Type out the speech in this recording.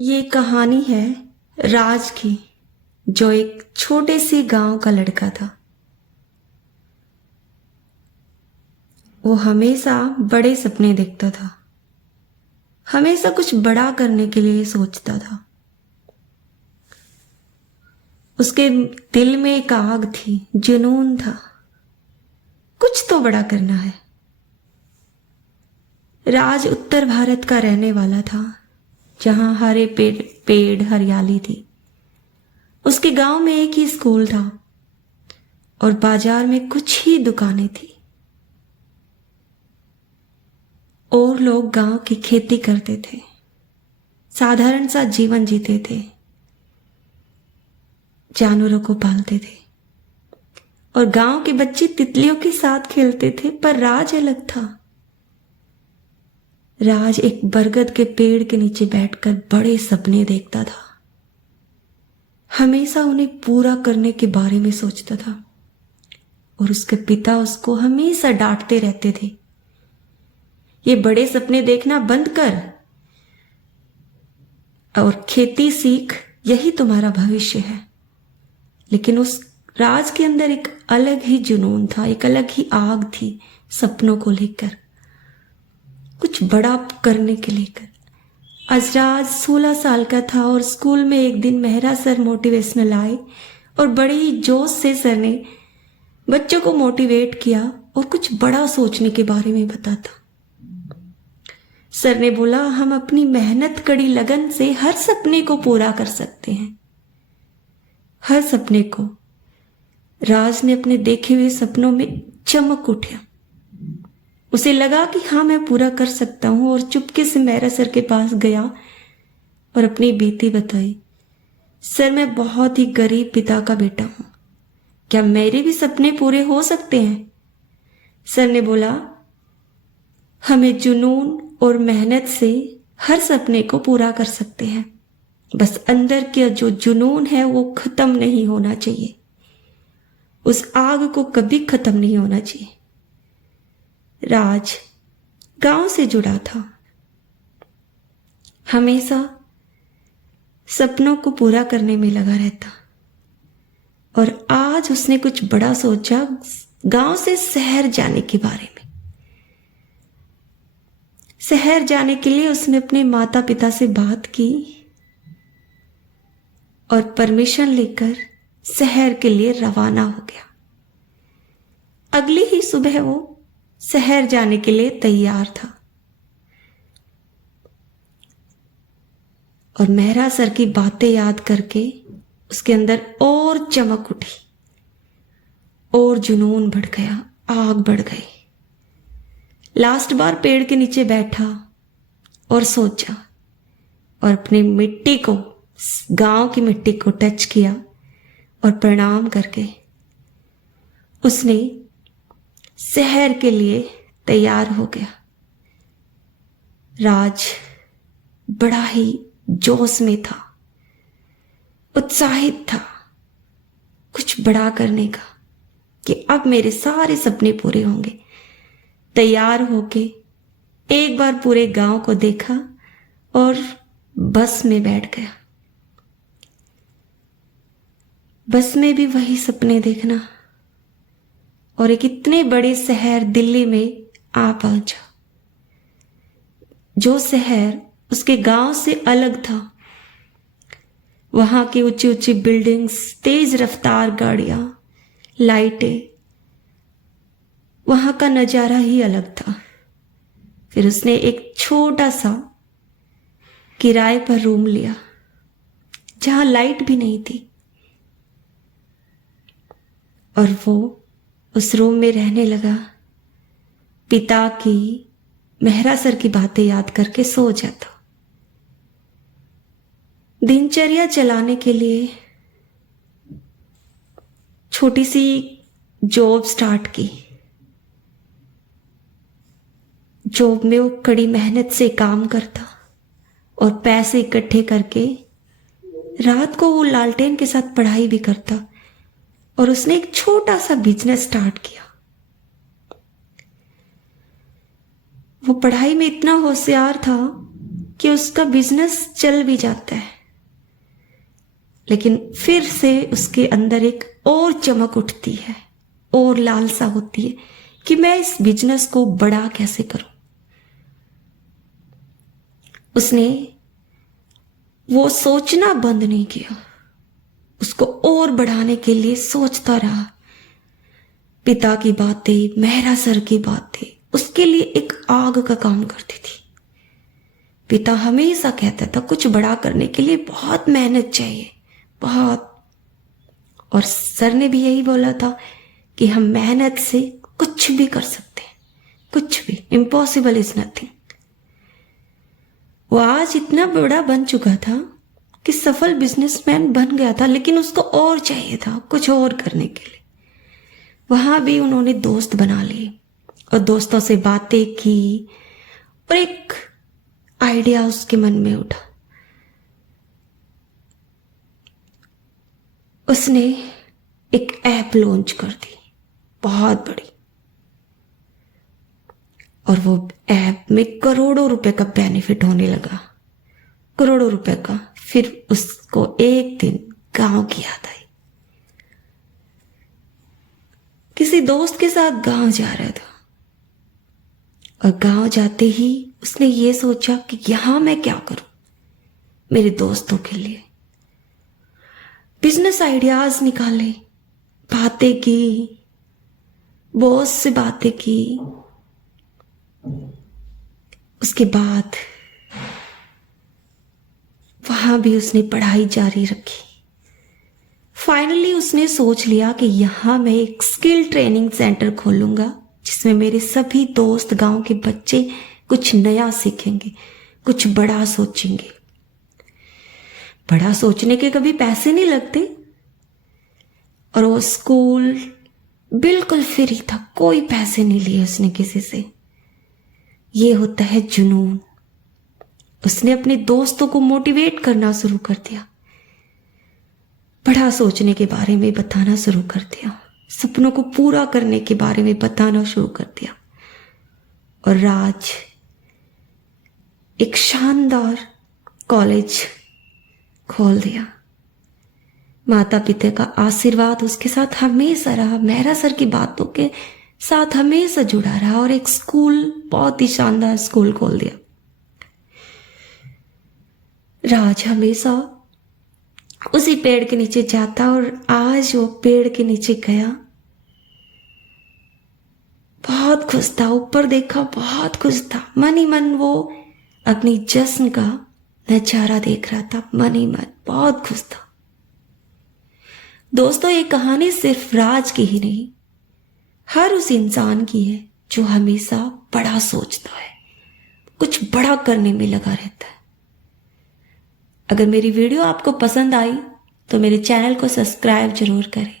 ये कहानी है राज की, जो एक छोटे से गांव का लड़का था। वो हमेशा बड़े सपने देखता था, हमेशा कुछ बड़ा करने के लिए सोचता था। उसके दिल में एक आग थी, जुनून था, कुछ तो बड़ा करना है। राज उत्तर भारत का रहने वाला था, जहां हरे पेड़ पेड़ हरियाली थी। उसके गांव में एक ही स्कूल था और बाजार में कुछ ही दुकानें थी। और लोग गांव की खेती करते थे, साधारण सा जीवन जीते थे, जानवरों को पालते थे और गांव के बच्चे तितलियों के साथ खेलते थे। पर राज अलग था। राज एक बरगद के पेड़ के नीचे बैठकर बड़े सपने देखता था, हमेशा उन्हें पूरा करने के बारे में सोचता था। और उसके पिता उसको हमेशा डांटते रहते थे, ये बड़े सपने देखना बंद कर और खेती सीख, यही तुम्हारा भविष्य है। लेकिन उस राज के अंदर एक अलग ही जुनून था, एक अलग ही आग थी सपनों को लेकर, कुछ बड़ा करने के लेकर। आज राज 16 साल का था और स्कूल में एक दिन मेहरा सर मोटिवेशनल आए और बड़े ही जोश से सर ने बच्चों को मोटिवेट किया और कुछ बड़ा सोचने के बारे में बताता। सर ने बोला, हम अपनी मेहनत कड़ी लगन से हर सपने को पूरा कर सकते हैं, हर सपने को। राज ने अपने देखे हुए सपनों में चमक उठा। उसे लगा कि हाँ, मैं पूरा कर सकता हूं और चुपके से मेहरा सर के पास गया और अपनी बीती बताई। सर, मैं बहुत ही गरीब पिता का बेटा हूं, क्या मेरे भी सपने पूरे हो सकते हैं? सर ने बोला, हमें जुनून और मेहनत से हर सपने को पूरा कर सकते हैं, बस अंदर का जो जुनून है वो खत्म नहीं होना चाहिए, उस आग को कभी खत्म नहीं होना चाहिए। राज गांव से जुड़ा था, हमेशा सपनों को पूरा करने में लगा रहता। और आज उसने कुछ बड़ा सोचा, गांव से शहर जाने के बारे में। शहर जाने के लिए उसने अपने माता पिता से बात की और परमिशन लेकर शहर के लिए रवाना हो गया। अगली ही सुबह वो शहर जाने के लिए तैयार था और मेहरा सर की बातें याद करके उसके अंदर और चमक उठी और जुनून बढ़ गया, आग बढ़ गई। लास्ट बार पेड़ के नीचे बैठा और सोचा और अपनी मिट्टी को, गांव की मिट्टी को टच किया और प्रणाम करके उसने शहर के लिए तैयार हो गया। राज बड़ा ही जोश में था, उत्साहित था कुछ बड़ा करने का, कि अब मेरे सारे सपने पूरे होंगे। तैयार होके एक बार पूरे गांव को देखा और बस में बैठ गया। बस में भी वही सपने देखना और एक इतने बड़े शहर दिल्ली में आ पहुंचा, जो शहर उसके गांव से अलग था। वहां की ऊंची ऊंची बिल्डिंग्स, तेज रफ्तार गाड़ियां, लाइटें, वहां का नजारा ही अलग था। फिर उसने एक छोटा सा किराए पर रूम लिया, जहां लाइट भी नहीं थी, और वो उस रूम में रहने लगा। पिता की, मेहरा सर की बातें याद करके सो जाता। दिनचर्या चलाने के लिए छोटी सी जॉब स्टार्ट की। जॉब में वो कड़ी मेहनत से काम करता और पैसे इकट्ठे करके रात को वो लालटेन के साथ पढ़ाई भी करता और उसने एक छोटा सा बिजनेस स्टार्ट किया। वो पढ़ाई में इतना होशियार था कि उसका बिजनेस चल भी जाता है, लेकिन फिर से उसके अंदर एक और चमक उठती है और लालसा होती है कि मैं इस बिजनेस को बड़ा कैसे करूं। उसने वो सोचना बंद नहीं किया, उसको और बढ़ाने के लिए सोचता रहा। पिता की बातें, मेहरा सर की बातें उसके लिए एक आग का काम करती थी। पिता हमेशा कहता था कुछ बड़ा करने के लिए बहुत मेहनत चाहिए, बहुत। और सर ने भी यही बोला था कि हम मेहनत से कुछ भी कर सकते हैं, कुछ भी, इम्पॉसिबल इज नथिंग। वो आज इतना बड़ा बन चुका था कि सफल बिजनेसमैन बन गया था, लेकिन उसको और चाहिए था कुछ और करने के लिए। वहां भी उन्होंने दोस्त बना लिए और दोस्तों से बातें की और एक आइडिया उसके मन में उठा। उसने एक ऐप लॉन्च कर दी, बहुत बड़ी, और वो ऐप में करोड़ों रुपए का बेनिफिट होने लगा, करोड़ों रुपए का। फिर उसको एक दिन गांव की याद आई। किसी दोस्त के साथ गांव जा रहा था और गांव जाते ही उसने ये सोचा कि यहां मैं क्या करूं मेरे दोस्तों के लिए। बिजनेस आइडियाज निकाले, बातें की, बॉस से बातें की। उसके बाद वहां भी उसने पढ़ाई जारी रखी। फाइनली उसने सोच लिया कि यहां मैं एक स्किल ट्रेनिंग सेंटर खोलूंगा, जिसमें मेरे सभी दोस्त, गांव के बच्चे कुछ नया सीखेंगे, कुछ बड़ा सोचेंगे। बड़ा सोचने के कभी पैसे नहीं लगते, और वो स्कूल बिल्कुल फ्री था, कोई पैसे नहीं लिए उसने किसी से। ये होता है जुनून। उसने अपने दोस्तों को मोटिवेट करना शुरू कर दिया, बड़ा सोचने के बारे में बताना शुरू कर दिया, सपनों को पूरा करने के बारे में बताना शुरू कर दिया। और राज एक शानदार कॉलेज खोल दिया। माता पिता का आशीर्वाद उसके साथ हमेशा रहा, मेहरा सर की बातों के साथ हमेशा जुड़ा रहा, और एक स्कूल, बहुत ही शानदार स्कूल खोल दिया। राज हमेशा उसी पेड़ के नीचे जाता, और आज वो पेड़ के नीचे गया, बहुत खुश था। ऊपर देखा, बहुत खुश था। मन ही मन वो अपनी जश्न का नजारा देख रहा था, मन ही मन बहुत खुश था। दोस्तों, ये कहानी सिर्फ राज की ही नहीं, हर उस इंसान की है जो हमेशा बड़ा सोचता है, कुछ बड़ा करने में लगा रहता है। अगर मेरी वीडियो आपको पसंद आई तो मेरे चैनल को सब्सक्राइब जरूर करें।